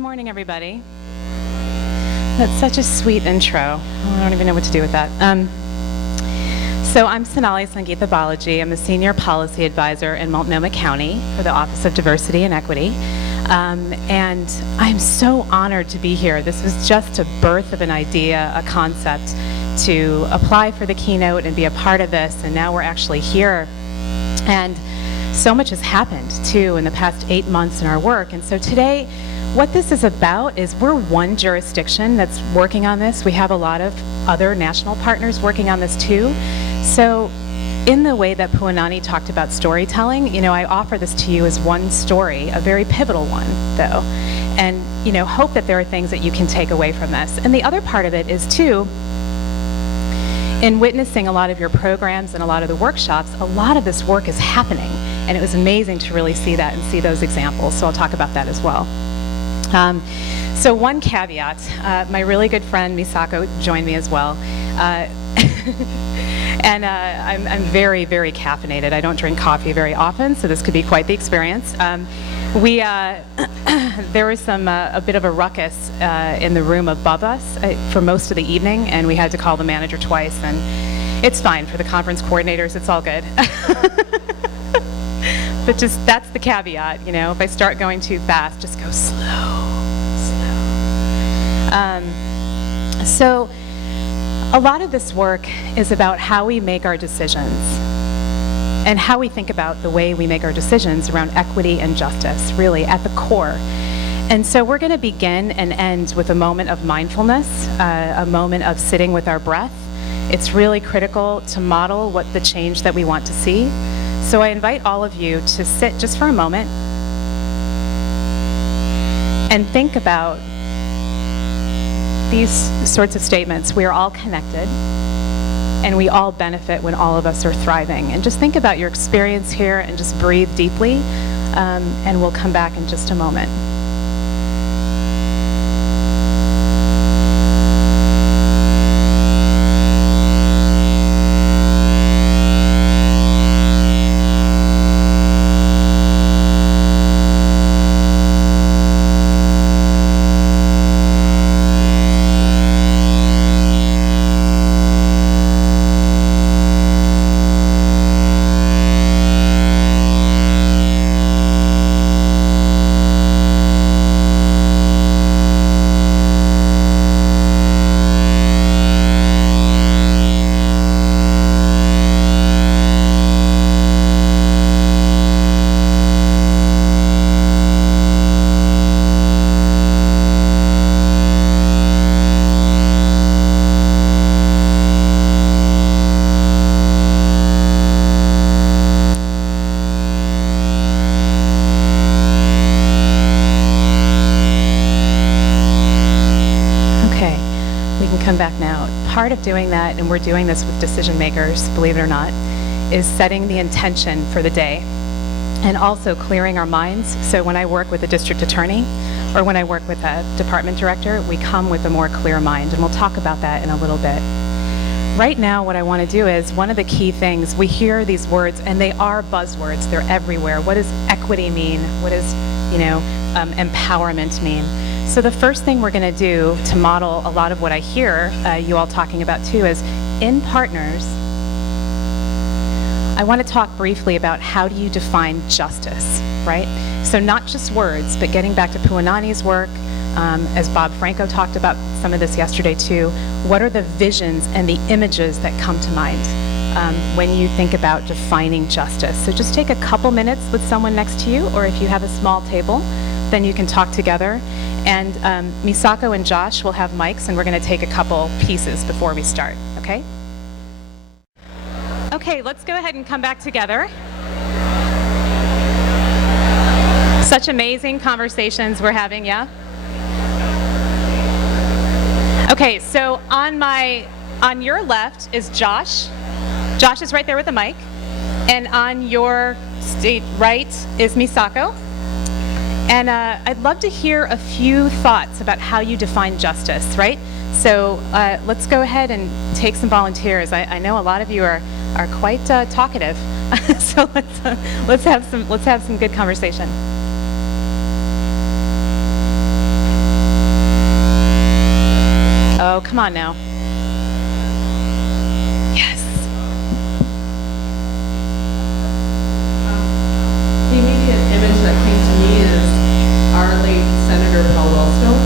Good morning, everybody. That's such a sweet intro. I don't even know what to do with that. So I'm Sonali Sangeeta Balajee. I'm a senior policy advisor in Multnomah County for the Office of Diversity and Equity. And I'm so honored to be here. This was just a birth of an idea, a concept to apply for the Keynote and be a part of this. And now we're actually here. And so much has happened, too, in the past 8 months in our work. And so today, what this is about is we're one jurisdiction that's working on this. We have a lot of other national partners working on this, too. So in the way that Puanani talked about storytelling, I offer this to you as one story, a very pivotal one, though, and, hope that there are things that you can take away from this. And the other part of it is, too, in witnessing a lot of your programs and a lot of the workshops, a lot of this work is happening. And it was amazing to really see that and see those examples. So I'll talk about that as well. So one caveat, my really good friend Misako joined me as well. And I'm very, very caffeinated. I don't drink coffee very often, so this could be quite the experience. There was a bit of a ruckus in the room above us for most of the evening, and we had to call the manager twice, and it's fine for the conference coordinators, it's all good. But just, that's the caveat, if I start going too fast, just go slow. So a lot of this work is about how we make our decisions and how we think about the way we make our decisions around equity and justice, really at the core. And so we're going to begin and end with a moment of mindfulness, a moment of sitting with our breath. It's really critical to model what the change that we want to see. So I invite all of you to sit just for a moment and think about these sorts of statements. We are all connected, and we all benefit when all of us are thriving. And just think about your experience here and just breathe deeply, and we'll come back in just a moment. Come back now. Part of doing that, and we're doing this with decision makers, believe it or not, is setting the intention for the day and also clearing our minds. So when I work with a district attorney or when I work with a department director, we come with a more clear mind, and we'll talk about that in a little bit. Right now, what I want to do is, one of the key things, we hear these words, and they are buzzwords. They're everywhere. What does equity mean? What does, empowerment mean? So the first thing we're going to do to model a lot of what I hear you all talking about too is, in partners, I want to talk briefly about how do you define justice, right? So not just words, but getting back to Puanani's work, as Bob Franco talked about some of this yesterday too, what are the visions and the images that come to mind when you think about defining justice? So just take a couple minutes with someone next to you, or if you have a small table, then you can talk together. And Misako and Josh will have mics, and we're going to take a couple pieces before we start, okay? Okay, let's go ahead and come back together. Such amazing conversations we're having, yeah? Okay, so on your left is Josh. Josh is right there with the mic. And on your right is Misako. And I'd love to hear a few thoughts about how you define justice, right? So let's go ahead and take some volunteers. I know a lot of you are quite talkative, so let's have some good conversation. on now. Yes. The immediate image that came to me is our late Senator Paul Wellstone,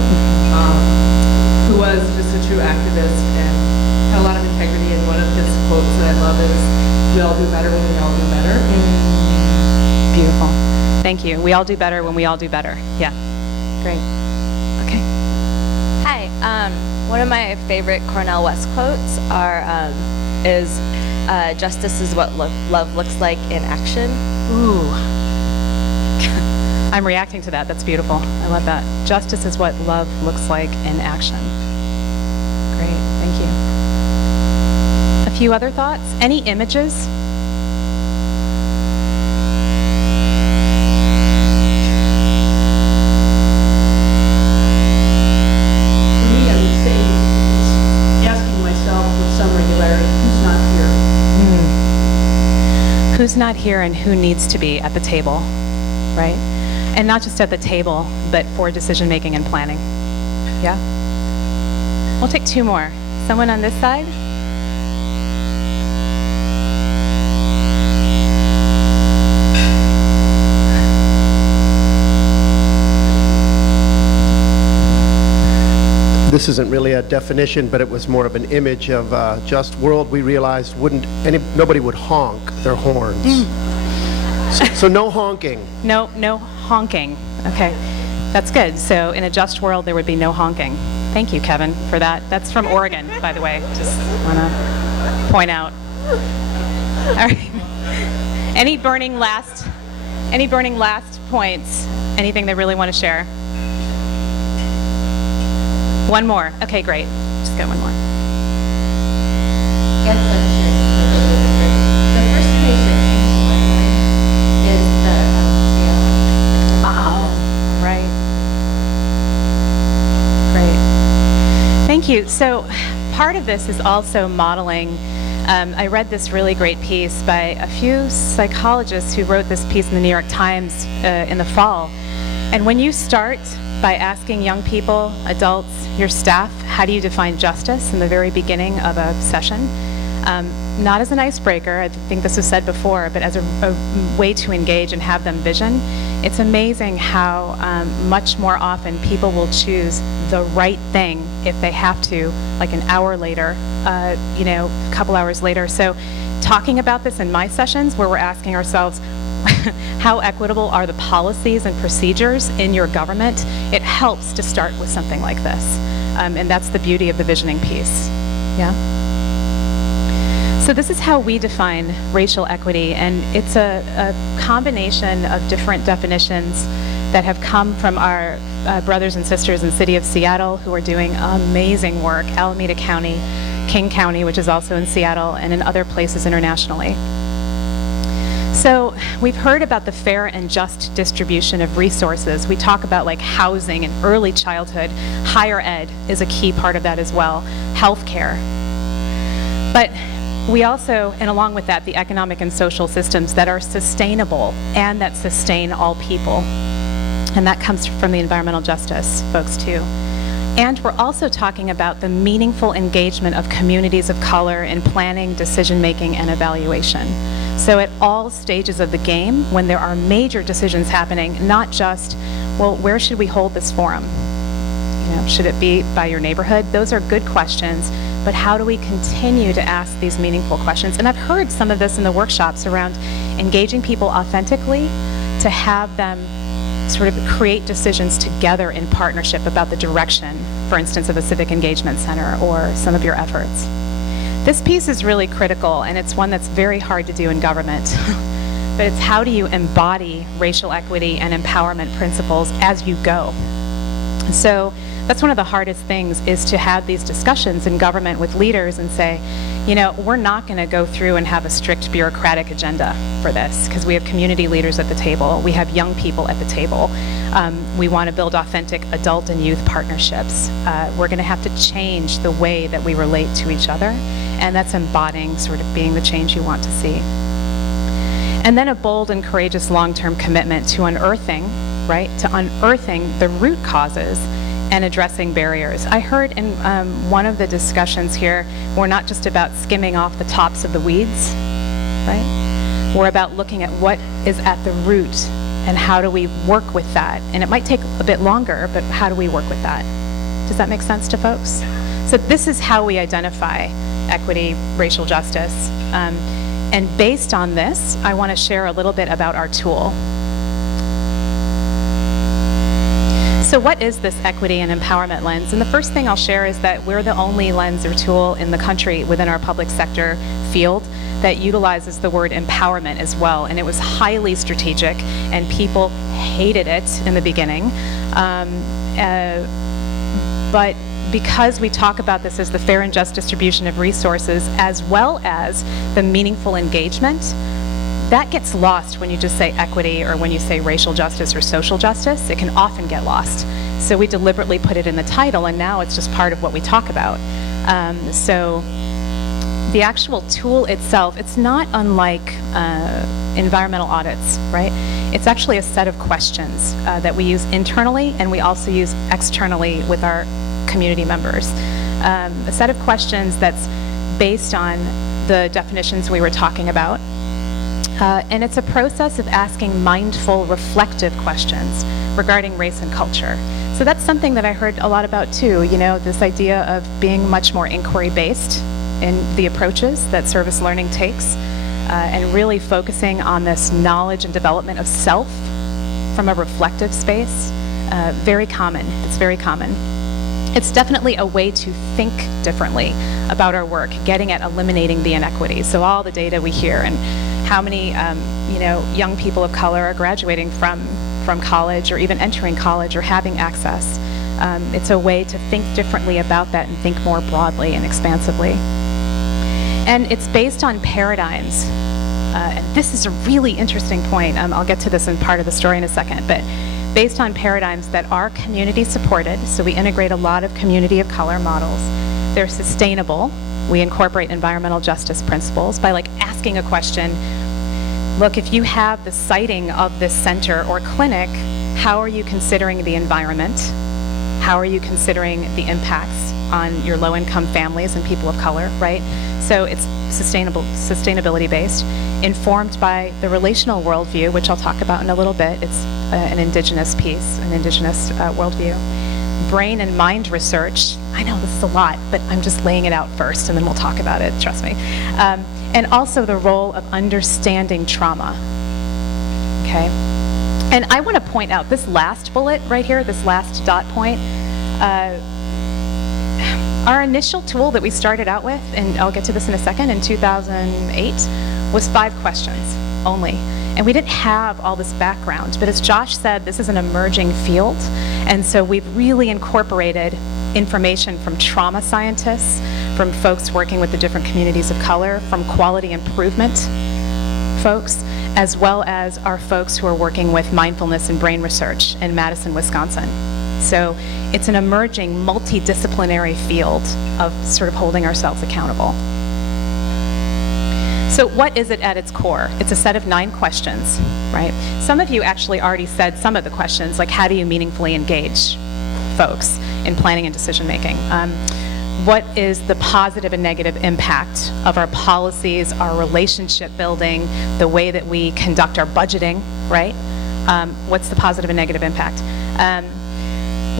who was just a true activist and had a lot of integrity. And one of his quotes that I love is, "We all do better when we all do better." Beautiful. Thank you. We all do better when we all do better. Yeah. Great. Okay. Hi. One of my favorite Cornel West quotes is "Justice is what love looks like in action." Ooh. I'm reacting to that. That's beautiful. I love that. Justice is what love looks like in action. Great. Thank you. A few other thoughts? Any images? For me, I would say it's asking myself with some regularity, who's not here? Who's not here and who needs to be at the table, right? And not just at the table, but for decision making and planning. Yeah? We'll take two more. Someone on this side? This isn't really a definition, but it was more of an image of a just world we realized nobody would honk their horns. So no honking. No honking. Okay, that's good. So in a just world, there would be no honking. Thank you, Kevin, for that. That's from Oregon, by the way. Just want to point out. All right. Any burning last points? Anything they really want to share? One more. Okay, great. Just get one more. Yes, I'm sure. The first page that came to my mind is the Oh, right. Great. Thank you. So part of this is also modeling. I read this really great piece by a few psychologists who wrote this piece in the New York Times in the fall. And when you start by asking young people, adults, your staff, how do you define justice in the very beginning of a session? Not as an icebreaker, I think this was said before, but as a way to engage and have them vision. It's amazing how much more often people will choose the right thing if they have to, like an hour later, a couple hours later. So talking about this in my sessions where we're asking ourselves, how equitable are the policies and procedures in your government? It helps to start with something like this. And that's the beauty of the visioning piece. Yeah? So this is how we define racial equity, and it's a combination of different definitions that have come from our brothers and sisters in the city of Seattle who are doing amazing work, Alameda County, King County, which is also in Seattle, and in other places internationally. So we've heard about the fair and just distribution of resources. We talk about like housing and early childhood. Higher ed is a key part of that as well. Healthcare. But we also, and along with that, the economic and social systems that are sustainable and that sustain all people. And that comes from the environmental justice folks too. And we're also talking about the meaningful engagement of communities of color in planning, decision-making, and evaluation. So at all stages of the game, when there are major decisions happening, not just, well, where should we hold this forum? Should it be by your neighborhood? Those are good questions, but how do we continue to ask these meaningful questions? And I've heard some of this in the workshops around engaging people authentically to have them sort of create decisions together in partnership about the direction, for instance, of a civic engagement center or some of your efforts. This piece is really critical, and it's one that's very hard to do in government. But it's how do you embody racial equity and empowerment principles as you go? So that's one of the hardest things, is to have these discussions in government with leaders and say, we're not going to go through and have a strict bureaucratic agenda for this, because we have community leaders at the table, we have young people at the table, we want to build authentic adult and youth partnerships. We're going to have to change the way that we relate to each other, and that's embodying sort of being the change you want to see. And then a bold and courageous long-term commitment to unearthing the root causes and addressing barriers. I heard in one of the discussions here, we're not just about skimming off the tops of the weeds, right? We're about looking at what is at the root and how do we work with that. And it might take a bit longer, but how do we work with that? Does that make sense to folks? So this is how we identify equity, racial justice. And based on this, I want to share a little bit about our tool. So what is this equity and empowerment lens? And the first thing I'll share is that we're the only lens or tool in the country within our public sector field that utilizes the word empowerment as well. And it was highly strategic, and people hated it in the beginning. But because we talk about this as the fair and just distribution of resources as well as the meaningful engagement, that gets lost when you just say equity or when you say racial justice or social justice. It can often get lost. So we deliberately put it in the title, and now it's just part of what we talk about. So the actual tool itself, it's not unlike environmental audits, right? It's actually a set of questions that we use internally, and we also use externally with our community members. A set of questions that's based on the definitions we were talking about. And it's a process of asking mindful, reflective questions regarding race and culture. So that's something that I heard a lot about too, you know, this idea of being much more inquiry-based in the approaches that service learning takes, and really focusing on this knowledge and development of self from a reflective space. Very common. It's very common. It's definitely a way to think differently about our work, getting at eliminating the inequities. So all the data we hear and how many young people of color are graduating from college or even entering college or having access. It's a way to think differently about that and think more broadly and expansively. And it's based on paradigms. And this is a really interesting point. I'll get to this in part of the story in a second, but based on paradigms that are community supported. So we integrate a lot of community of color models. They're sustainable. We incorporate environmental justice principles by asking a question. Look, if you have the siting of this center or clinic, how are you considering the environment? How are you considering the impacts on your low-income families and people of color, right? So it's sustainability based, informed by the relational worldview, which I'll talk about in a little bit. It's an indigenous piece, an indigenous worldview. Brain and mind research. I know this is a lot, but I'm just laying it out first, and then we'll talk about it, trust me. And also the role of understanding trauma, okay? And I want to point out this last bullet right here, this last dot point. Our initial tool that we started out with, and I'll get to this in a second, in 2008, was 5 questions only. And we didn't have all this background, but as Josh said, this is an emerging field, and so we've really incorporated information from trauma scientists, from folks working with the different communities of color, from quality improvement folks, as well as our folks who are working with mindfulness and brain research in Madison, Wisconsin. So it's an emerging multidisciplinary field of sort of holding ourselves accountable. So what is it at its core? It's a set of 9 questions, right? Some of you actually already said some of the questions, like how do you meaningfully engage folks in planning and decision making? What is the positive and negative impact of our policies, our relationship building, the way that we conduct our budgeting, right? What's the positive and negative impact?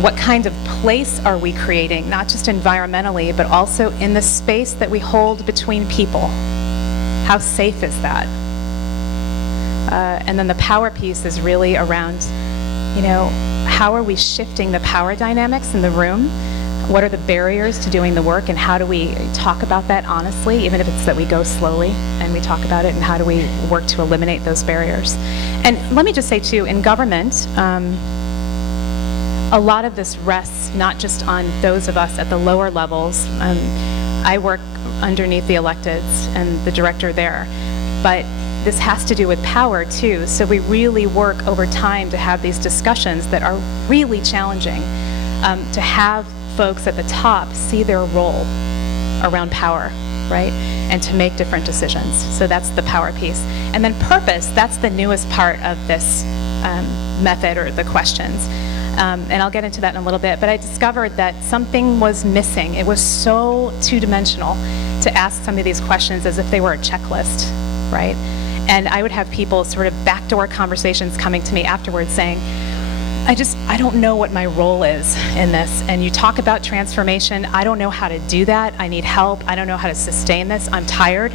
What kind of place are we creating, not just environmentally, but also in the space that we hold between people? How safe is that? And then the power piece is really around, how are we shifting the power dynamics in the room? What are the barriers to doing the work, and how do we talk about that honestly, even if it's that we go slowly and we talk about it, and how do we work to eliminate those barriers? And let me just say too, in government, a lot of this rests not just on those of us at the lower levels. I work underneath the electeds and the director there, but this has to do with power too. So we really work over time to have these discussions that are really challenging, to have folks at the top see their role around power, right? And to make different decisions. So that's the power piece. And then purpose, that's the newest part of this method or the questions. And I'll get into that in a little bit, but I discovered that something was missing. It was so two-dimensional to ask some of these questions as if they were a checklist, right? And I would have people sort of backdoor conversations coming to me afterwards saying, I don't know what my role is in this. And you talk about transformation. I don't know how to do that. I need help. I don't know how to sustain this. I'm tired.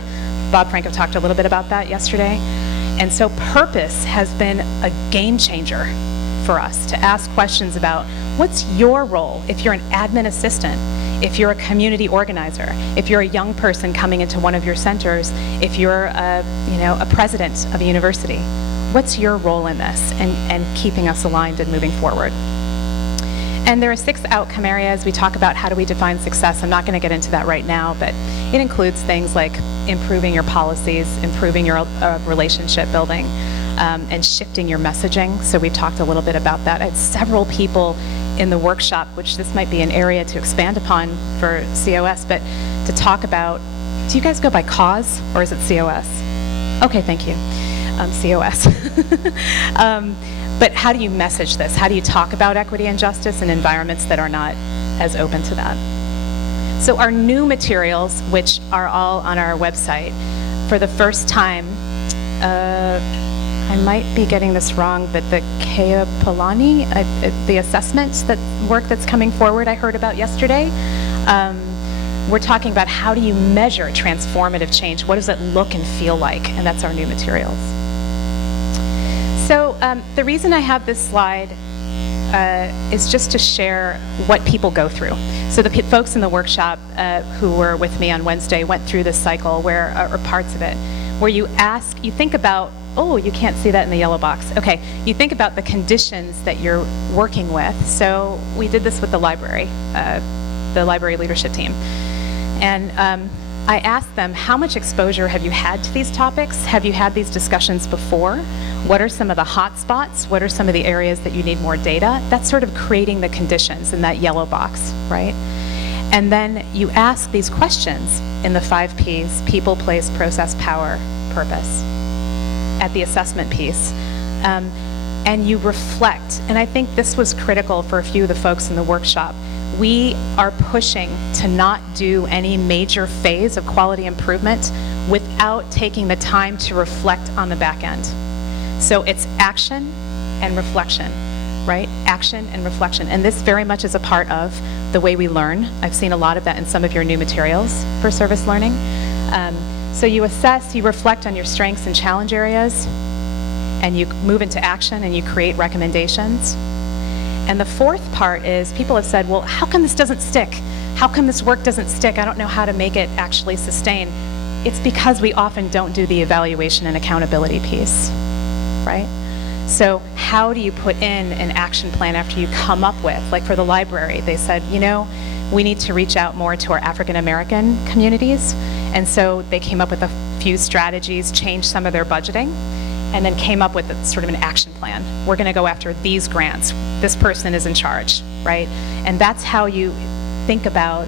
Bob Franco talked a little bit about that yesterday. And so purpose has been a game changer for us to ask questions about what's your role if you're an admin assistant, if you're a community organizer, if you're a young person coming into one of your centers, if you're a president of a university. What's your role in this and keeping us aligned and moving forward? And there are 6 outcome areas. We talk about how do we define success. I'm not going to get into that right now, but it includes things like improving your policies, improving your relationship building, and shifting your messaging. So we've talked a little bit about that. I had several people in the workshop, which this might be an area to expand upon for COS, but to talk about, do you guys go by cause or is it COS? Okay, thank you. COS. But how do you message this? How do you talk about equity and justice in environments that are not as open to that? So our new materials, which are all on our website, for the first time, I might be getting this wrong, but the Kea Polani, the assessment work that's coming forward I heard about yesterday, we're talking about how do you measure transformative change? What does it look and feel like? And that's our new materials. So the reason I have this slide is just to share what people go through. So the folks in the workshop who were with me on Wednesday went through this cycle or parts of it, where you think about, oh, you can't see that in the yellow box. Okay, you think about the conditions that you're working with. So we did this with the library leadership team. And I asked them, how much exposure have you had to these topics? Have you had these discussions before? What are some of the hot spots? What are some of the areas that you need more data? That's sort of creating the conditions in that yellow box, right? And then you ask these questions in the 5 Ps, people, place, process, power, purpose, at the assessment piece. And you reflect. And I think this was critical for a few of the folks in the workshop. We are pushing to not do any major phase of quality improvement without taking the time to reflect on the back end. So it's action and reflection, right? Action and reflection. And this very much is a part of the way we learn. I've seen a lot of that in some of your new materials for service learning. So you assess, you reflect on your strengths and challenge areas, and you move into action and you create recommendations. And the 4th part is people have said, well, how come this doesn't stick? How come this work doesn't stick? I don't know how to make it actually sustain. It's because we often don't do the evaluation and accountability piece, right? So how do you put in an action plan after you come up with, like for the library, they said, we need to reach out more to our African American communities. And so they came up with a few strategies, changed some of their budgeting, and then came up with sort of an action plan. We're going to go after these grants. This person is in charge, right? And that's how you think about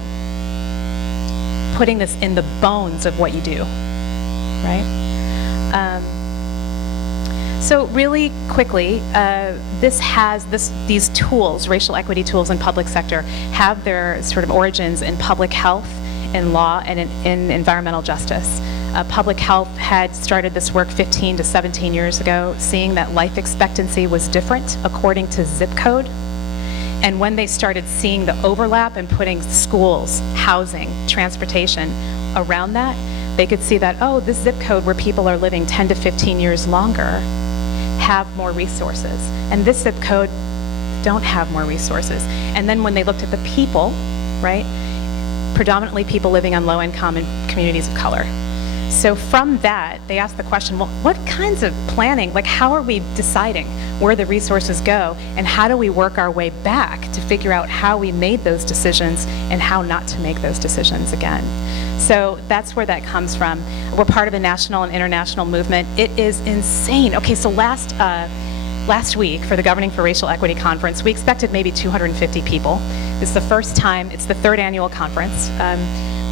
putting this in the bones of what you do, right? So really quickly, these tools, racial equity tools in public sector, have their sort of origins in public health, in law, and in environmental justice. Public health had started this work 15 to 17 years ago, seeing that life expectancy was different according to zip code. And when they started seeing the overlap and putting schools, housing, transportation around that, they could see that, oh, this zip code where people are living 10 to 15 years longer have more resources. And this zip code don't have more resources. And then when they looked at the people, right, predominantly people living on low income and communities of color. So from that, they asked the question, well, what kinds of planning, like how are we deciding where the resources go, and how do we work our way back to figure out how we made those decisions and how not to make those decisions again? So that's where that comes from. We're part of a national and international movement. It is insane. Okay, so last week for the Governing for Racial Equity Conference, we expected maybe 250 people. This is the first time, it's the 3rd annual conference.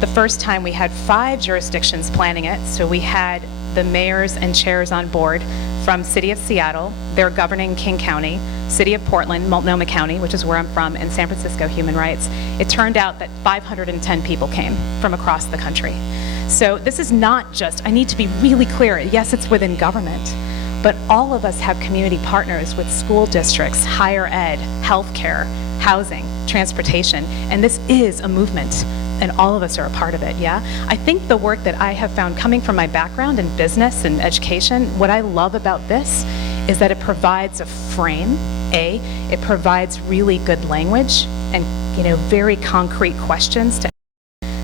The first time we had 5 jurisdictions planning it, so we had the mayors and chairs on board from City of Seattle, they're governing King County, City of Portland, Multnomah County, which is where I'm from, and San Francisco Human Rights. It turned out that 510 people came from across the country. So this is not just, I need to be really clear, yes, it's within government, but all of us have community partners with school districts, higher ed, healthcare, housing, transportation, and this is a movement, and all of us are a part of it, yeah? I think the work that I have found coming from my background in business and education, what I love about this is that it provides a frame, it provides really good language and, very concrete questions to.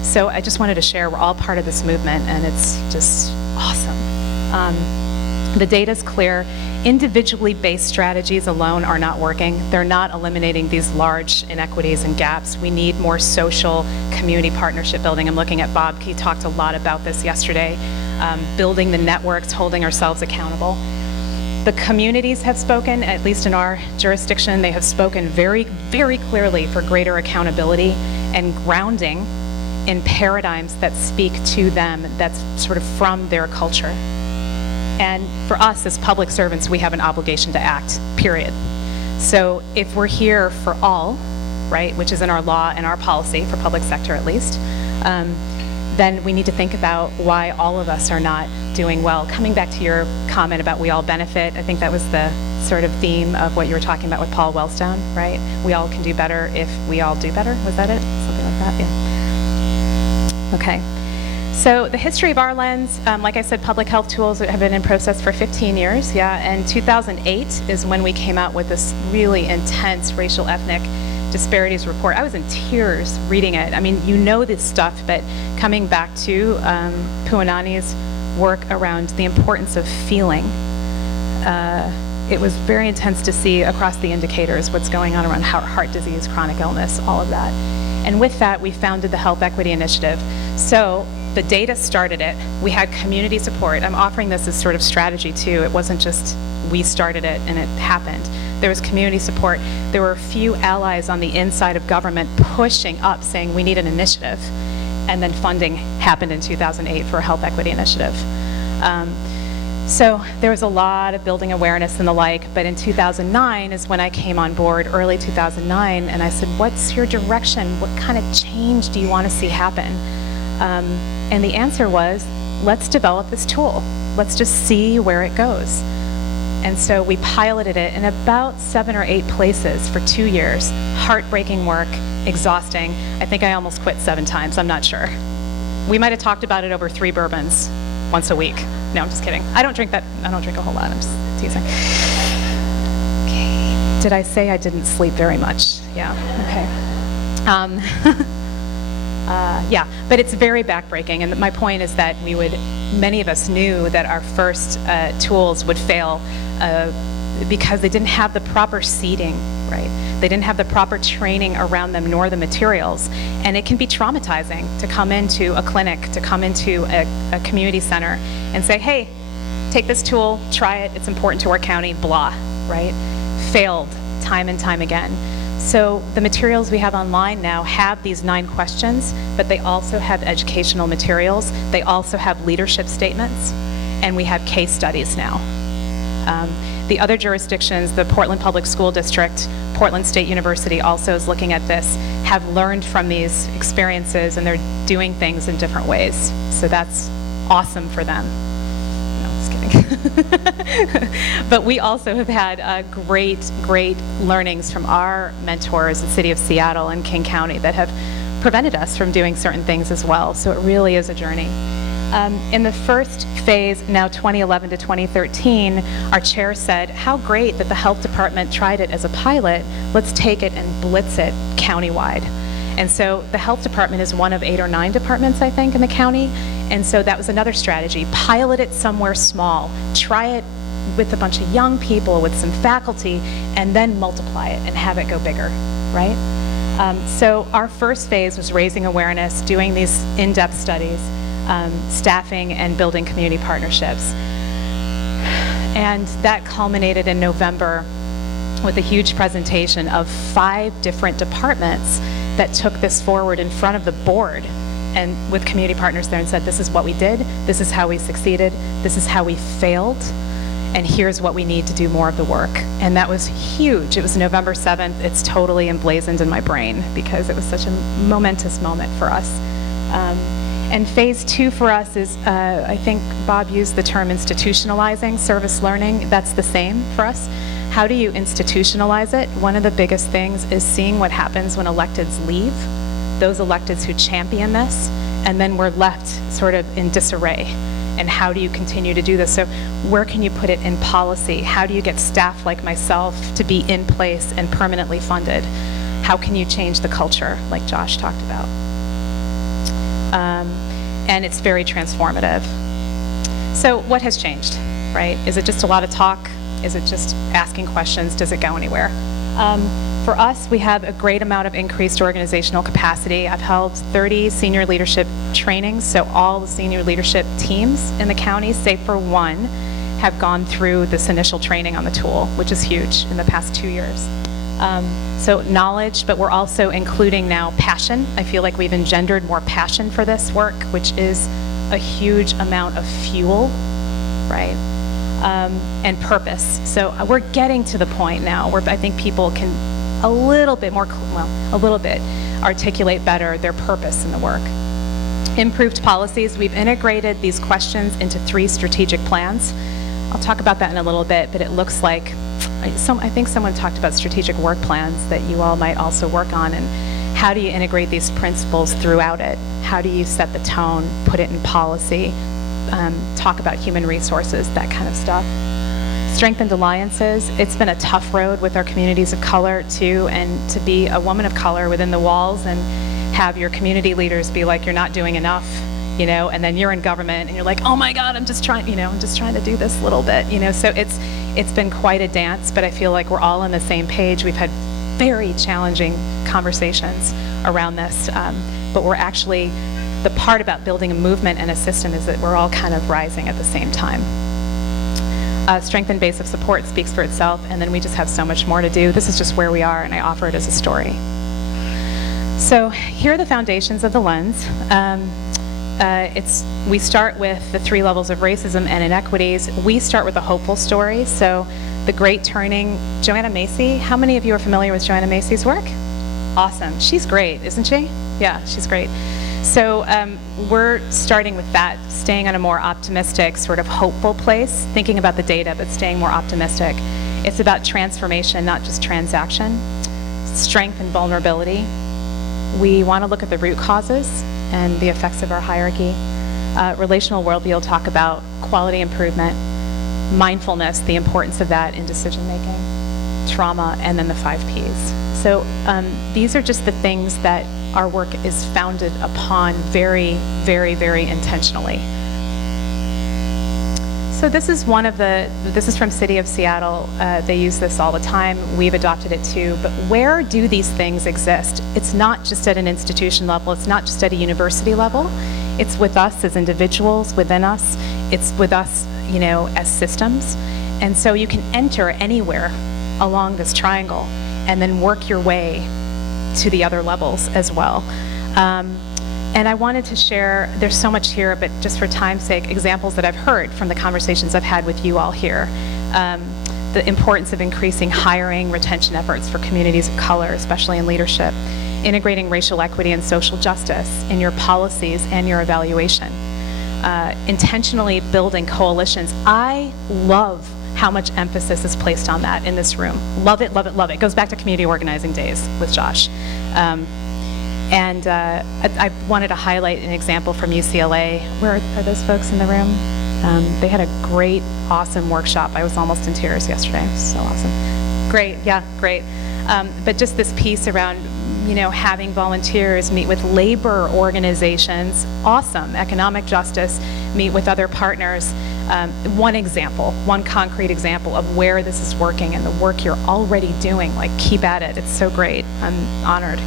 So I just wanted to share, we're all part of this movement, and it's just awesome. The data's clear. Individually based strategies alone are not working. They're not eliminating these large inequities and gaps. We need more social community partnership building. I'm looking at Bob. He talked a lot about this yesterday. Building the networks, holding ourselves accountable. The communities have spoken, at least in our jurisdiction, they have spoken very, very clearly for greater accountability and grounding in paradigms that speak to them, that's sort of from their culture. And for us as public servants, we have an obligation to act, period. So if we're here for all, right, which is in our law and our policy, for public sector at least, then we need to think about why all of us are not doing well. Coming back to your comment about we all benefit, I think that was the sort of theme of what you were talking about with Paul Wellstone, right? We all can do better if we all do better. Was that it? Something like that, yeah. Okay. So the history of our lens, like I said, public health tools have been in process for 15 years, yeah, and 2008 is when we came out with this really intense racial ethnic disparities report. I was in tears reading it. I mean, you know this stuff, but coming back to Puanani's work around the importance of feeling, it was very intense to see across the indicators what's going on around heart disease, chronic illness, all of that. And with that, we founded the Health Equity Initiative. So the data started it. We had community support. I'm offering this as sort of strategy too. It wasn't just we started it and it happened. There was community support. There were a few allies on the inside of government pushing up, saying we need an initiative. And then funding happened in 2008 for a Health Equity Initiative. So there was a lot of building awareness and the like, but in 2009 is when I came on board, early 2009, and I said, what's your direction? What kind of change do you want to see happen? And the answer was, let's develop this tool. Let's just see where it goes. And so we piloted it in about 7 or 8 places for 2 years. Heartbreaking work, exhausting. I think I almost quit 7 times, I'm not sure. We might have talked about it over 3 bourbons once a week. No, I'm just kidding. I don't drink a whole lot, I'm just teasing. Okay. Did I say I didn't sleep very much? Yeah, okay. Yeah, but it's very backbreaking, and my point is that many of us knew that our first tools would fail because they didn't have the proper seeding, right? They didn't have the proper training around them, nor the materials, and it can be traumatizing to come into a clinic, to come into a community center and say, hey, take this tool, try it, it's important to our county, blah, right? Failed time and time again. So the materials we have online now have these 9 questions, but they also have educational materials. They also have leadership statements, and we have case studies now. The other jurisdictions, the Portland Public School District, Portland State University also is looking at this, have learned from these experiences, and they're doing things in different ways. So that's awesome for them. But we also have had great learnings from our mentors at City of Seattle and King County that have prevented us from doing certain things as well. So it really is a journey. In the first phase, now 2011 to 2013, our chair said, how great that the health department tried it as a pilot. Let's take it and blitz it countywide. And so the health department is one of 8 or 9 departments, I think, in the county. And so that was another strategy. Pilot it somewhere small. Try it with a bunch of young people, with some faculty, and then multiply it and have it go bigger, right? So our first phase was raising awareness, doing these in-depth studies, staffing and building community partnerships. And that culminated in November with a huge presentation of 5 different departments that took this forward in front of the board and with community partners there and said, this is what we did, this is how we succeeded, this is how we failed. and here's what we need to do more of the work. And that was huge. It was November 7th. It's totally emblazoned in my brain because it was such a momentous moment for us. And phase 2 for us is, I think Bob used the term institutionalizing service learning. That's the same for us. How do you institutionalize it? One of the biggest things is seeing what happens when electeds leave, those electeds who champion this, and then we're left sort of in disarray. And how do you continue to do this? So where can you put it in policy? How do you get staff like myself to be in place and permanently funded? How can you change the culture, like Josh talked about? And it's very transformative. So what has changed, right? Is it just a lot of talk? Is it just asking questions? Does it go anywhere? For us, we have a great amount of increased organizational capacity. I've held 30 senior leadership trainings, so all the senior leadership teams in the county, save for one, have gone through this initial training on the tool, which is huge in the past 2 years. So knowledge, but we're also including now passion. I feel like we've engendered more passion for this work, which is a huge amount of fuel, right? And purpose. So we're getting to the point now where I think people can a little bit articulate better their purpose in the work. Improved policies. We've integrated these questions into 3 strategic plans. I'll talk about that in a little bit, but it looks like, I think someone talked about strategic work plans that you all might also work on, and how do you integrate these principles throughout it? How do you set the tone, put it in policy, talk about human resources, that kind of stuff. Strengthened alliances. It's been a tough road with our communities of color too, and to be a woman of color within the walls and have your community leaders be like, you're not doing enough, and then you're in government and you're like, oh my God, I'm just trying to do this little bit, so it's been quite a dance, but I feel like we're all on the same page. We've had very challenging conversations around this, but we're actually, the part about building a movement and a system is that we're all kind of rising at the same time. Strengthened base of support speaks for itself, and then we just have so much more to do. This is just where we are, and I offer it as a story. So here are the foundations of the lens. We start with the 3 levels of racism and inequities. We start with a hopeful story. So the great turning, Joanna Macy. How many of you are familiar with Joanna Macy's work? Awesome. She's great, isn't she? Yeah, she's great. So we're starting with that, staying on a more optimistic, sort of hopeful place, thinking about the data, but staying more optimistic. It's about transformation, not just transaction. Strength and vulnerability. We want to look at the root causes and the effects of our hierarchy. Relational worldview will talk about quality improvement, mindfulness, the importance of that in decision making, trauma, and then the 5 Ps. So these are just the things that our work is founded upon very, very, very intentionally. So this is this is from City of Seattle. They use this all the time. We've adopted it too. But where do these things exist? It's not just at an institution level. It's not just at a university level. It's with us as individuals, within us. It's with us, as systems. And so you can enter anywhere along this triangle and then work your way to the other levels as well. And I wanted to share, there's so much here, but just for time's sake, examples that I've heard from the conversations I've had with you all here. The importance of increasing hiring, retention efforts for communities of color, especially in leadership. Integrating racial equity and social justice in your policies and your evaluation. Intentionally building coalitions. I love how much emphasis is placed on that in this room. Love it, love it, love it. It goes back to community organizing days with Josh. I wanted to highlight an example from UCLA. Where are those folks in the room? They had a great, awesome workshop. I was almost in tears yesterday. It was so awesome. Great, yeah, great. But just this piece around, having volunteers meet with labor organizations, awesome. Economic justice, meet with other partners. One example, one concrete example of where this is working and the work you're already doing. Keep at it. It's so great. I'm honored.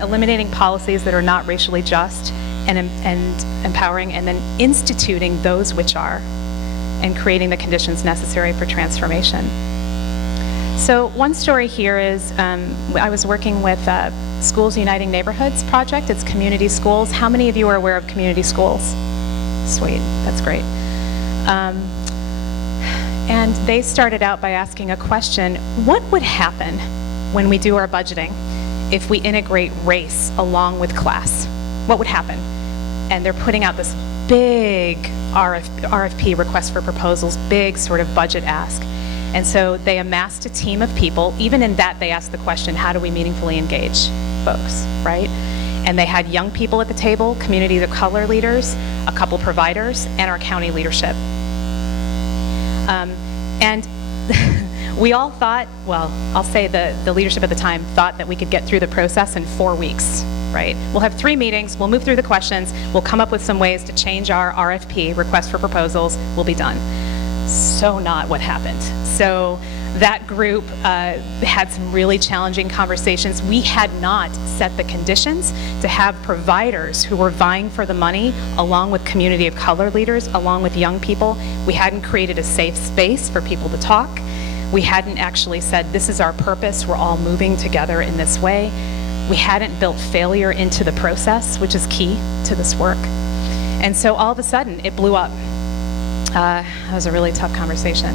Eliminating policies that are not racially just and empowering, and then instituting those which are, and creating the conditions necessary for transformation. So one story here is, I was working with Schools Uniting Neighborhoods project. It's community schools. How many of you are aware of community schools? Sweet, that's great. And they started out by asking a question: what would happen when we do our budgeting if we integrate race along with class? What would happen? And they're putting out this big RFP, request for proposals, big sort of budget ask. And so they amassed a team of people. Even in that, they asked the question, how do we meaningfully engage folks, right? And they had young people at the table, communities of color leaders, a couple providers, and our county leadership. And we all thought, well, I'll say the leadership at the time thought that we could get through the process in 4 weeks, right? We'll have 3 meetings, we'll move through the questions, we'll come up with some ways to change our RFP, request for proposals, we'll be done. So not what happened. So that group had some really challenging conversations. We had not set the conditions to have providers who were vying for the money, along with community of color leaders, along with young people. We hadn't created a safe space for people to talk. We hadn't actually said, this is our purpose, we're all moving together in this way. We hadn't built failure into the process, which is key to this work. And so all of a sudden, it blew up. That was a really tough conversation.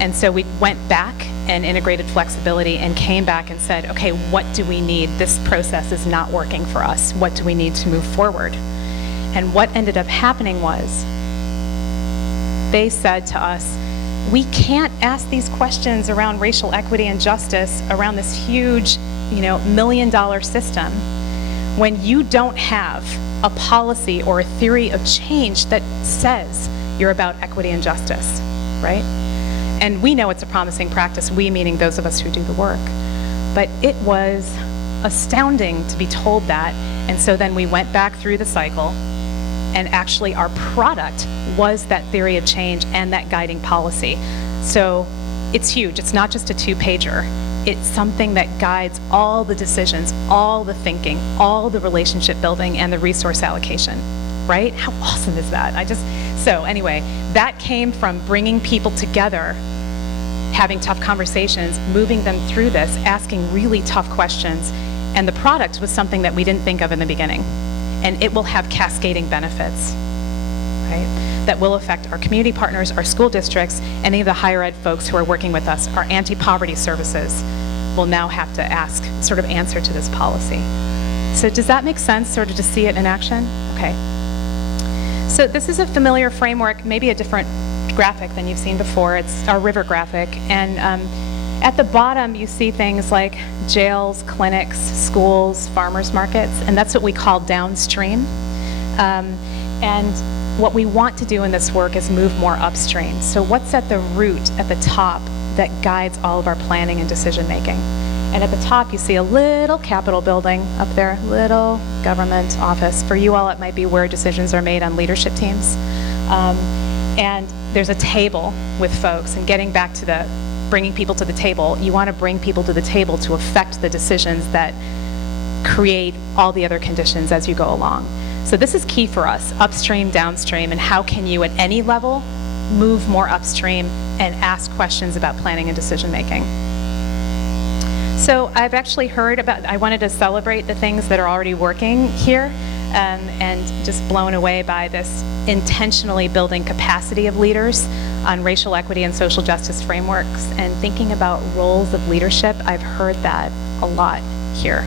And so we went back and integrated flexibility and came back and said, okay, what do we need? This process is not working for us. What do we need to move forward? And what ended up happening was they said to us, we can't ask these questions around racial equity and justice around this huge, $1 million system when you don't have a policy or a theory of change that says you're about equity and justice, right? And we know it's a promising practice, we meaning those of us who do the work. But it was astounding to be told that. And so then we went back through the cycle, and actually our product was that theory of change and that guiding policy. So it's huge. It's not just a 2-pager. It's something that guides all the decisions, all the thinking, all the relationship building, and the resource allocation, right? How awesome is that? So anyway, that came from bringing people together, having tough conversations, moving them through this, asking really tough questions, and the product was something that we didn't think of in the beginning. And it will have cascading benefits, right? That will affect our community partners, our school districts, any of the higher ed folks who are working with us. Our anti-poverty services will now have to answer to this policy. So does that make sense, sort of to see it in action? Okay. So this is a familiar framework, maybe a different graphic than you've seen before. It's our river graphic. And at the bottom, you see things like jails, clinics, schools, farmers markets, and that's what we call downstream. And what we want to do in this work is move more upstream. So what's at the root, at the top, that guides all of our planning and decision making? And at the top, you see a little Capitol building up there, little government office. For you all, it might be where decisions are made on leadership teams. And there's a table with folks, and getting back to bringing people to the table, you want to bring people to the table to affect the decisions that create all the other conditions as you go along. So this is key for us, upstream, downstream, and how can you at any level move more upstream and ask questions about planning and decision making. So I've actually heard I wanted to celebrate the things that are already working here, and just blown away by this intentionally building capacity of leaders on racial equity and social justice frameworks and thinking about roles of leadership. I've heard that a lot here.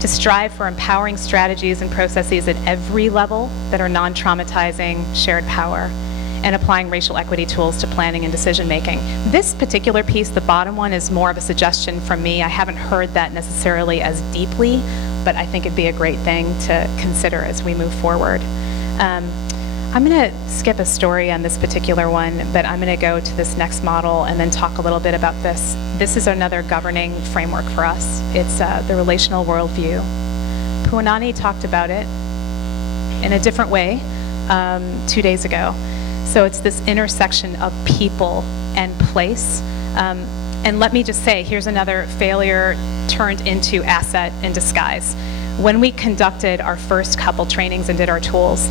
To strive for empowering strategies and processes at every level that are non-traumatizing shared power, and applying racial equity tools to planning and decision making. This particular piece, the bottom one, is more of a suggestion from me. I haven't heard that necessarily as deeply, but I think it'd be a great thing to consider as we move forward. I'm going to skip a story on this particular one, but I'm going to go to this next model and then talk a little bit about this. This is another governing framework for us. It's the relational worldview. Puanani talked about it in a different way 2 days ago. So it's this intersection of people and place. And let me just say, here's another failure turned into asset in disguise. When we conducted our first couple trainings and did our tools,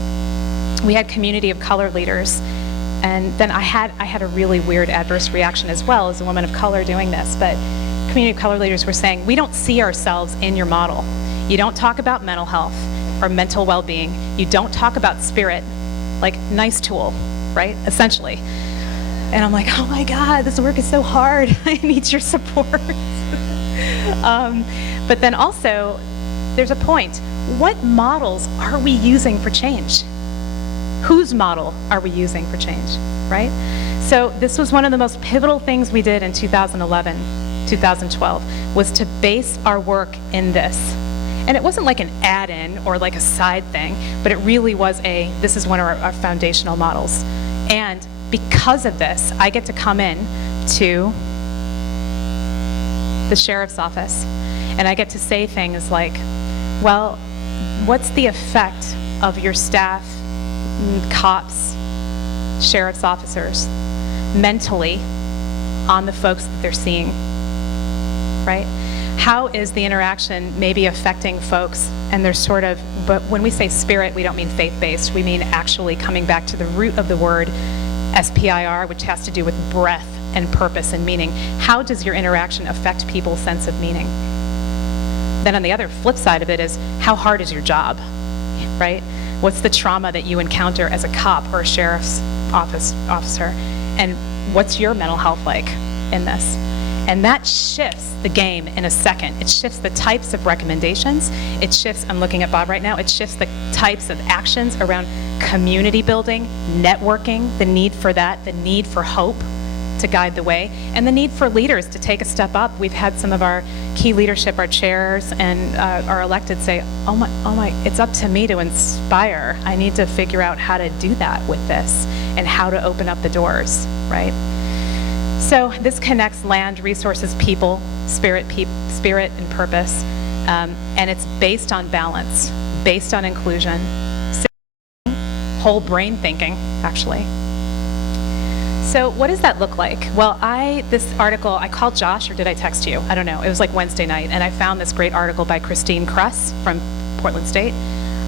we had community of color leaders, and then I had a really weird adverse reaction as well as a woman of color doing this, but community of color leaders were saying, we don't see ourselves in your model. You don't talk about mental health or mental well-being. You don't talk about spirit, like nice tool, right, essentially. And I'm like, oh my God, this work is so hard. I need your support. But then also, there's a point. What models are we using for change? Whose model are we using for change, right? So this was one of the most pivotal things we did in 2011, 2012, was to base our work in this. And it wasn't like an add-in or like a side thing, but it really was this is one of our foundational models. And because of this, I get to come in to the sheriff's office, and I get to say things like, well, what's the effect of your staff, cops, sheriff's officers, mentally on the folks that they're seeing, right? How is the interaction maybe affecting folks? And there's sort of, but when we say spirit, we don't mean faith-based. We mean actually coming back to the root of the word, SPIR, which has to do with breath and purpose and meaning. How does your interaction affect people's sense of meaning? Then on the other flip side of it is, how hard is your job, right? What's the trauma that you encounter as a cop or a sheriff's officer? And what's your mental health like in this? And that shifts the game in a second. It shifts the types of recommendations. It shifts, I'm looking at Bob right now, it shifts the types of actions around community building, networking, the need for that, the need for hope to guide the way, and the need for leaders to take a step up. We've had some of our key leadership, our chairs and our elected say, oh my, it's up to me to inspire. I need to figure out how to do that with this and how to open up the doors, right? So this connects land, resources, people, spirit and purpose, and it's based on balance, based on inclusion, whole brain thinking, actually. So what does that look like? Well, this article, I called Josh, or did I text you? I don't know. It was like Wednesday night, and I found this great article by Christine Kress from Portland State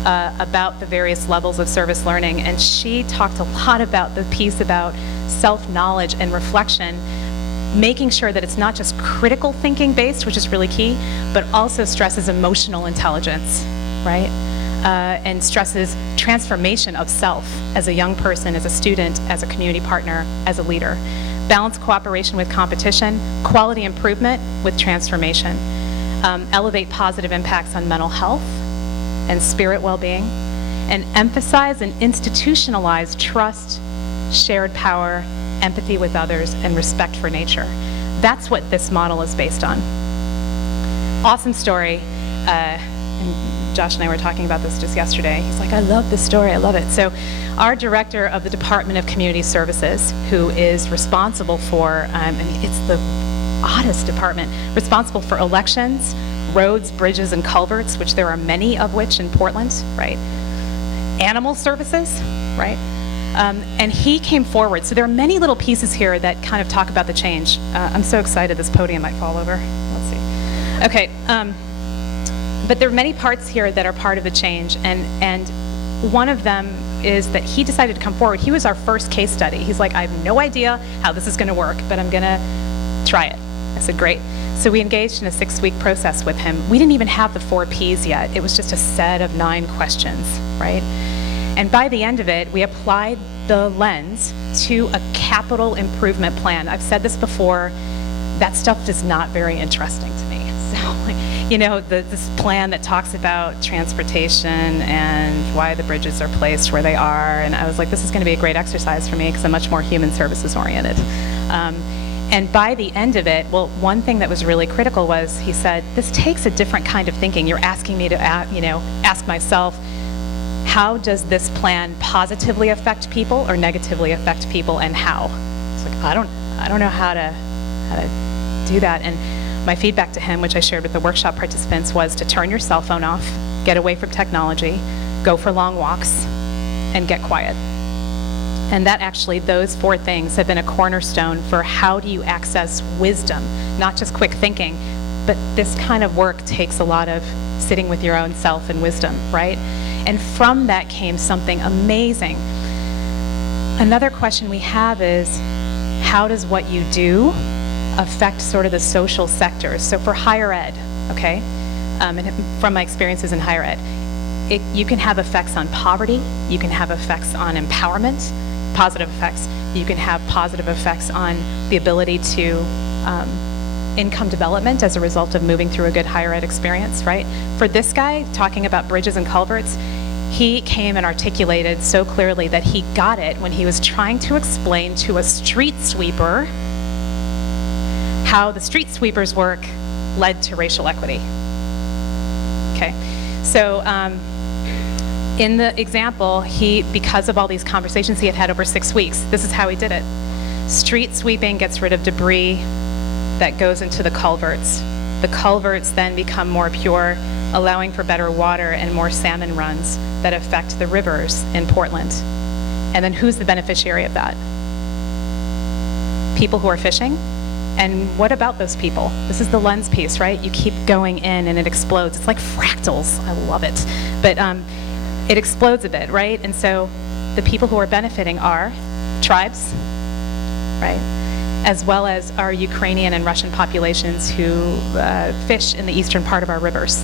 about the various levels of service learning, and she talked a lot about the piece about self-knowledge and reflection, making sure that it's not just critical thinking based, which is really key, but also stresses emotional intelligence, right? And stresses transformation of self as a young person, as a student, as a community partner, as a leader. Balance cooperation with competition, quality improvement with transformation. Elevate positive impacts on mental health and spirit well-being, and emphasize and institutionalize trust, shared power, empathy with others, and respect for nature. That's what this model is based on. Awesome story. And Josh and I were talking about this just yesterday. He's like, I love this story, I love it. So our director of the Department of Community Services, who is responsible for, it's the oddest department, responsible for elections, roads, bridges, and culverts, which there are many of which in Portland, right? Animal services, right? And he came forward. So there are many little pieces here that kind of talk about the change. I'm so excited this podium might fall over. Let's see. Okay. But there are many parts here that are part of the change, and one of them is that he decided to come forward. He was our first case study. He's like, I have no idea how this is going to work, but I'm going to try it. I said, great. So we engaged in a 6-week process with him. We didn't even have the 4 Ps yet. It was just a set of 9 questions, right? And by the end of it, we applied the lens to a capital improvement plan. I've said this before, that stuff is not very interesting to me. So, you know, this plan that talks about transportation and why the bridges are placed where they are, and I was like, this is going to be a great exercise for me because I'm much more human services oriented. And by the end of it, well, one thing that was really critical was he said, this takes a different kind of thinking. You're asking me to, ask myself, how does this plan positively affect people or negatively affect people, and how? It's like, I don't know how to do that. And my feedback to him, which I shared with the workshop participants, was to turn your cell phone off, get away from technology, go for long walks, and get quiet. And that actually, those 4 things have been a cornerstone for how do you access wisdom, not just quick thinking, but this kind of work takes a lot of sitting with your own self and wisdom, right? And from that came something amazing. Another question we have is, how does what you do affect sort of the social sectors? So for higher ed, okay, and from my experiences in higher ed, you can have effects on poverty, you can have effects on empowerment, positive effects. You can have positive effects on the ability to income development as a result of moving through a good higher ed experience, right? For this guy, talking about bridges and culverts, he came and articulated so clearly that he got it when he was trying to explain to a street sweeper how the street sweeper's work led to racial equity. Okay, so in the example, because of all these conversations he had had over 6 weeks, this is how he did it. Street sweeping gets rid of debris that goes into the culverts. The culverts then become more pure, allowing for better water and more salmon runs that affect the rivers in Portland. And then who's the beneficiary of that? People who are fishing. And what about those people? This is the lens piece, right? You keep going in and it explodes. It's like fractals. I love it. But it explodes a bit, right? And so the people who are benefiting are tribes, right? As well as our Ukrainian and Russian populations who fish in the eastern part of our rivers.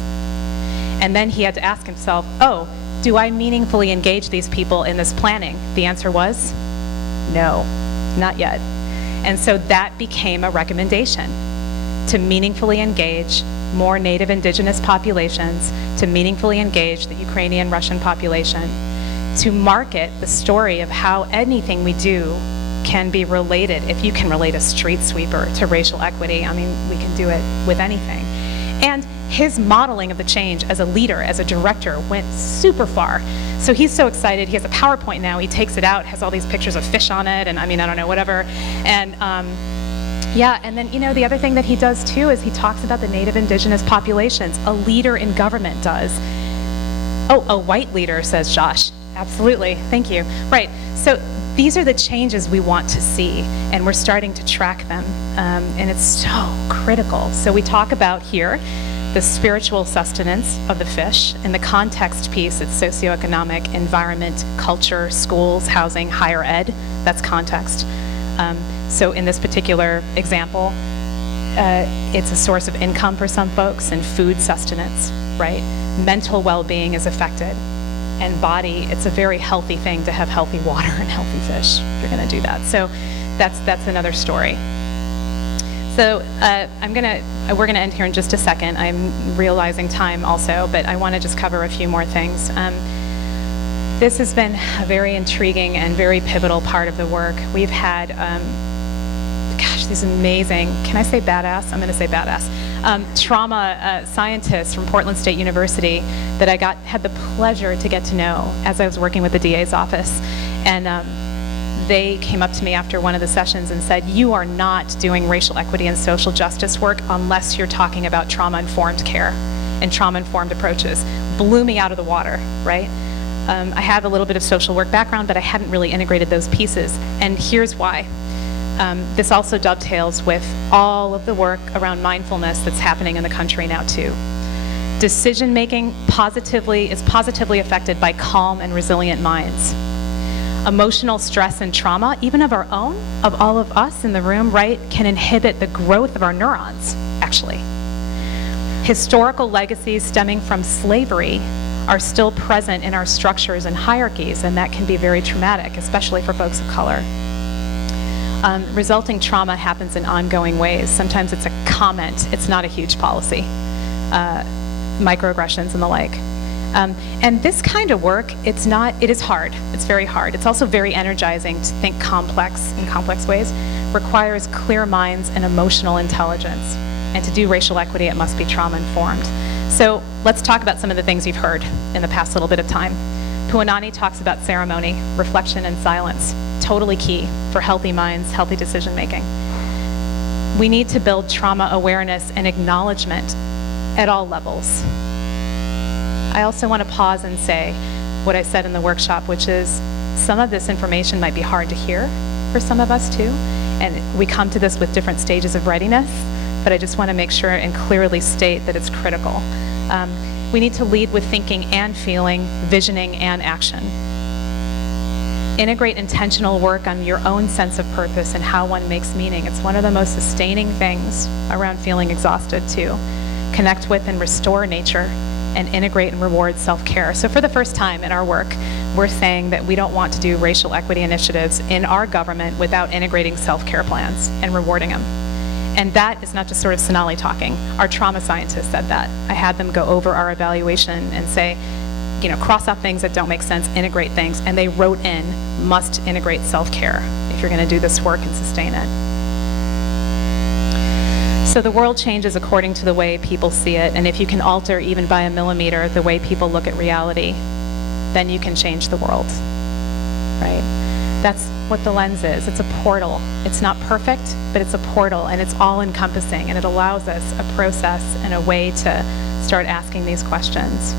And then he had to ask himself, oh, do I meaningfully engage these people in this planning? The answer was no, not yet. And so that became a recommendation to meaningfully engage more native indigenous populations, to meaningfully engage the Ukrainian Russian population, to market the story of how anything we do can be related. If you can relate a street sweeper to racial equity, I mean, we can do it with anything. And his modeling of the change as a leader, as a director, went super far. So he's so excited. He has a PowerPoint now. He takes it out, has all these pictures of fish on it, and I mean, I don't know, whatever. And yeah, and then, you know, the other thing that he does too is he talks about the native indigenous populations. A leader in government does. Oh, a white leader, says Josh. Absolutely, thank you. Right, so these are the changes we want to see, and we're starting to track them, and it's so critical. So we talk about here the spiritual sustenance of the fish. In the context piece, it's socioeconomic, environment, culture, schools, housing, higher ed. That's context. So in this particular example, it's a source of income for some folks and food sustenance, right? Mental well-being is affected. And body, it's a very healthy thing to have healthy water and healthy fish if you're going to do that. So that's another story. So we're gonna end here in just a second. I'm realizing time also, but I want to just cover a few more things. This has been a very intriguing and very pivotal part of the work. We've had, these amazing, can I say badass? I'm going to say badass. Trauma scientists from Portland State University that I had the pleasure to get to know as I was working with the DA's office. And they came up to me after one of the sessions and said, you are not doing racial equity and social justice work unless you're talking about trauma-informed care and trauma-informed approaches. Blew me out of the water, right? I have a little bit of social work background, but I hadn't really integrated those pieces. And here's why. This also dovetails with all of the work around mindfulness that's happening in the country now too. Decision-making is positively affected by calm and resilient minds. Emotional stress and trauma, even of our own, of all of us in the room, right, can inhibit the growth of our neurons, actually. Historical legacies stemming from slavery are still present in our structures and hierarchies, and that can be very traumatic, especially for folks of color. Resulting trauma happens in ongoing ways. Sometimes it's a comment, it's not a huge policy. Microaggressions and the like. And this kind of work, it is hard. It's very hard. It's also very energizing to think in complex ways. Requires clear minds and emotional intelligence. And to do racial equity, it must be trauma-informed. So let's talk about some of the things you've heard in the past little bit of time. Puanani talks about ceremony, reflection, and silence. Totally key for healthy minds, healthy decision-making. We need to build trauma awareness and acknowledgement at all levels. I also want to pause and say what I said in the workshop, which is some of this information might be hard to hear for some of us too, and we come to this with different stages of readiness, but I just want to make sure and clearly state that it's critical. We need to lead with thinking and feeling, visioning and action. Integrate intentional work on your own sense of purpose and how one makes meaning. It's one of the most sustaining things around feeling exhausted too. Connect with and restore nature and integrate and reward self-care. So for the first time in our work, we're saying that we don't want to do racial equity initiatives in our government without integrating self-care plans and rewarding them. And that is not just sort of Sonali talking. Our trauma scientists said that. I had them go over our evaluation and say, cross out things that don't make sense, integrate things, and they wrote in, must integrate self-care if you're going to do this work and sustain it. So the world changes according to the way people see it, and if you can alter even by a millimeter the way people look at reality, then you can change the world, right? That's what the lens is. It's a portal. It's not perfect, but it's a portal, and it's all-encompassing, and it allows us a process and a way to start asking these questions.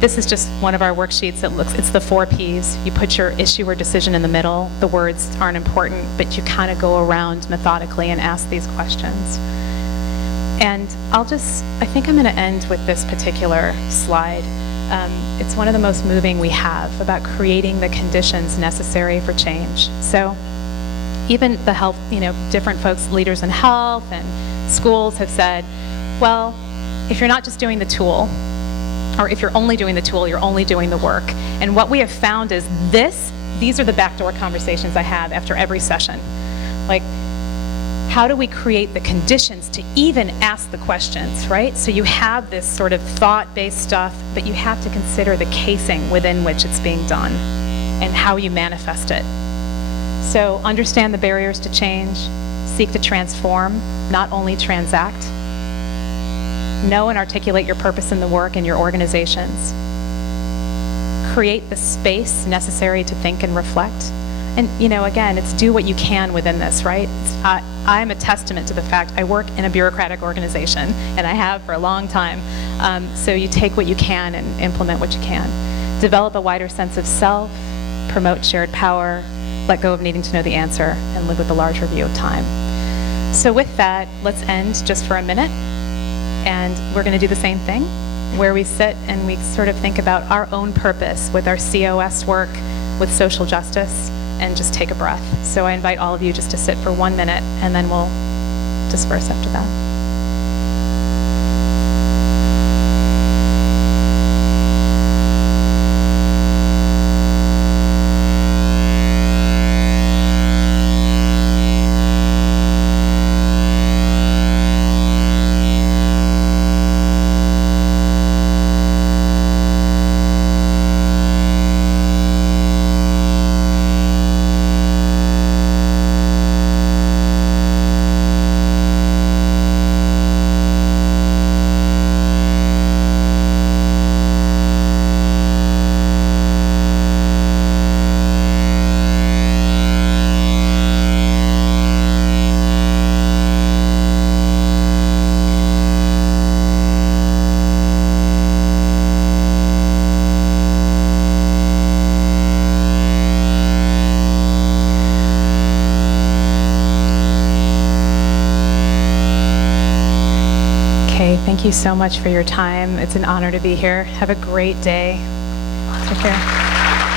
This is just one of our worksheets. It's the 4 Ps. You put your issue or decision in the middle. The words aren't important, but you kind of go around methodically and ask these questions. And I think I'm going to end with this particular slide. It's one of the most moving we have about creating the conditions necessary for change. So even the health, different folks, leaders in health and schools have said, well, if you're not just doing the tool, or if you're only doing the tool, you're only doing the work. And what we have found is these are the backdoor conversations I have after every session. Like, how do we create the conditions to even ask the questions, right? So you have this sort of thought-based stuff, but you have to consider the casing within which it's being done and how you manifest it. So understand the barriers to change, seek to transform, not only transact. Know and articulate your purpose in the work in your organizations. Create the space necessary to think and reflect. And, again, it's do what you can within this, right? I'm a testament to the fact I work in a bureaucratic organization, and I have for a long time. So you take what you can and implement what you can. Develop a wider sense of self, promote shared power, let go of needing to know the answer, and live with a larger view of time. So with that, let's end just for a minute. And we're going to do the same thing, where we sit and we sort of think about our own purpose with our COS work, with social justice, and just take a breath. So I invite all of you just to sit for 1 minute, and then we'll disperse after that. Thank you so much for your time. It's an honor to be here. Have a great day. Take care.